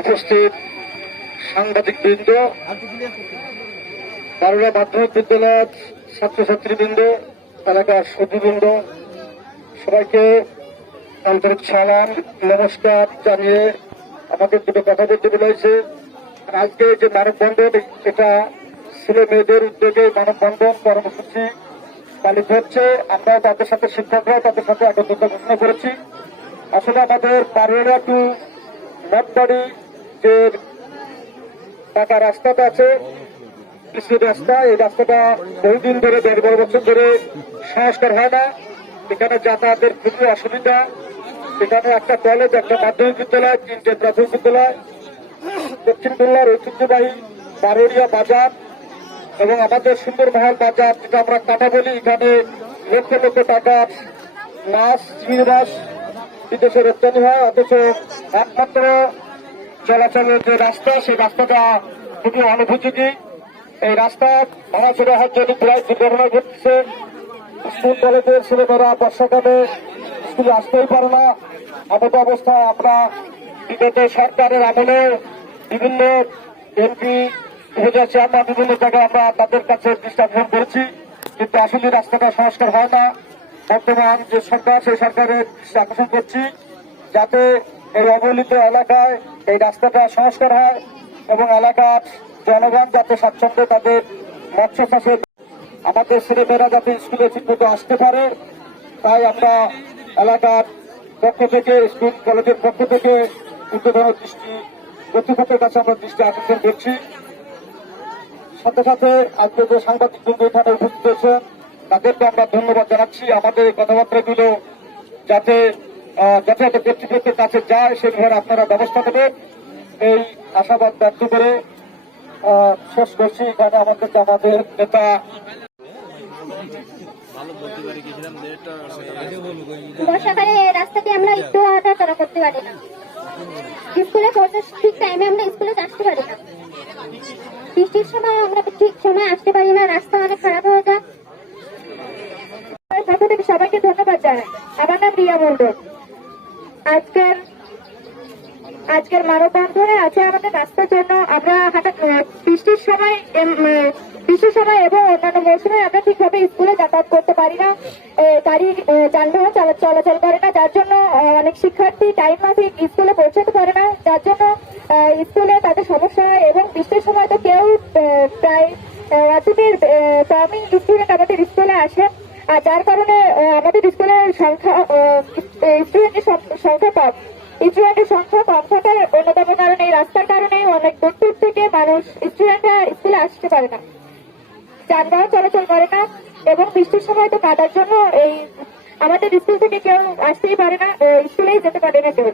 উপস্থিত সাংবাদিক বৃন্দ বারোরা মাধ্যমিক বিদ্যালয়ের ছাত্রছাত্রীবৃন্দ, এলাকার সতীবৃন্দ সবাইকে আন্তরিক সালাম, নমস্কার জানিয়ে আমাকে দুটো কথা বলতে বলেছে। আজকে যে মানববন্ধন, এটা ছেলে মেয়েদের উদ্যোগে মানববন্ধন কর্মসূচি পালিত হচ্ছে। আমরা তাদের সাথে শিক্ষকরা তাদের সাথে একত্রতা ঘোষণা করেছি। আসলে আমাদের পারুয়া টু মঠবাড়ি যে পাকা রাস্তাটা আছে, কৃষি রাস্তা, এই রাস্তাটা বহুদিন ধরে, দেড় বারো বছর ধরে সংস্কার হয় না। এখানে যাতায়াতের খুবই অসুবিধা। এখানে একটা কলেজ একটা মাধ্যমিক বিদ্যালয়, তিনটে প্রাথমিক বিদ্যালয়। দক্ষিণ বাংলার ঐতিহ্যবাহী বারোরিয়া বাজার এবং আমাদের সুন্দরমহল বাজার, যেটা আমরা কাটা বলি, এখানে লক্ষ লক্ষ টাকার মাছ চিংড়ি মাছ বিদেশে রপ্তানি হয়, অথচ একমাত্র চলাচলের যে রাস্তা, সেই রাস্তাটা খুবই অনুপযোগী। এই রাস্তা ভাঙাচোরা হওয়ার জন্য প্রায় দুর্ঘটনা ঘটছে। স্কুল কলেজের ছেলেমেয়েরা বর্ষাকালে স্কুলে আসতেই পারে না। এমত অবস্থায় আমরা বিগত সরকারের আমলে বিভিন্ন এমপি উপজেলা চেয়ারম্যান বিভিন্ন জায়গায় আমরা তাদের কাছে দৃষ্টি আকর্ষণ করেছি, কিন্তু আসলে রাস্তাটা সংস্কার হয় না। বর্তমান যে সরকার, সেই সরকারের আকর্ষণ করছি, যাতে এই অবহেলিত এলাকায় এই রাস্তাটা সংস্কার হয় এবং এলাকার জনগণ যাতে স্বাচ্ছন্দ্যে তাদের মৎস্য চাষে আমাদের ছেলেমেয়েরা যাতে স্কুলে ঠিকমতো আসতে পারে, তাই আমরা এলাকার পক্ষ থেকে, স্কুল, কলেজের পক্ষ থেকে উদ্বোধন দৃষ্টি, কর্তৃপক্ষের কাছে আমরা দৃষ্টি আকর্ষণ করছি। সাথে সাথে আজকে যে সাংবাদিক বন্ধু এখানে উপস্থিত হয়েছেন তাদেরকে আমরা ধন্যবাদ জানাচ্ছি। আমাদের এই কথাবার্তাগুলো যাতে যথাযথ কর্তৃপক্ষের কাছে যায় সেভাবে আপনারা ব্যবস্থা নেবেন। এই আশাবাদ ব্যক্ত করে শেষ করছি। এখানে আমাদেরকে আমাদের নেতা রাস্তাতে আমরা একটু করতে পারি না। স্কুলে ঠিক টাইমে আমরা স্কুলে আসতে পারি না। বৃষ্টির সময় আমরা ঠিক সময় আসতে পারি না, রাস্তা অনেক খারাপ হয়ে যায়। পক্ষ থেকে সবাইকে ধন্যবাদ জানাই। আমার নাম রিয়া মন্ডল আজকের আজকের মানববন্ধনে আছে আমাদের রাস্তার জন্য আমরা হাঁটা বৃষ্টির সময় বৃষ্টির সময় এবং অন্যান্য মৌসুমে আমরা ঠিকভাবে স্কুলে যাতায়াত করতে পারি না। গাড়ি যানবাহন চলাচল করে না। যার জন্য অনেক শিক্ষার্থী টাইম মাফিক স্কুলে পৌঁছাতে পারে না। যার জন্য স্কুলে তাদের সমস্যা হয় এবং বৃষ্টির সময় তো কেউ প্রায় কমই স্টুডেন্ট আমাদের স্কুলে আসে। আর যার কারণে আমাদের স্কুলের সংখ্যা স্টুডেন্টের সংখ্যা কম। স্টুডেন্টের সংখ্যা কম থাকার অন্যতম কারণ এই রাস্তার কারণে অনেক দূর দূর থেকে মানুষ স্টুডেন্টরা স্কুলে আসতে পারে না। যানবাহন চলাচল করে না এবং বৃষ্টির সময় তো কাটার জন্য এই আমাদের স্কুল থেকে কেউ আসতেই পারে না স্কুলেই যেতে পারে না কেউ।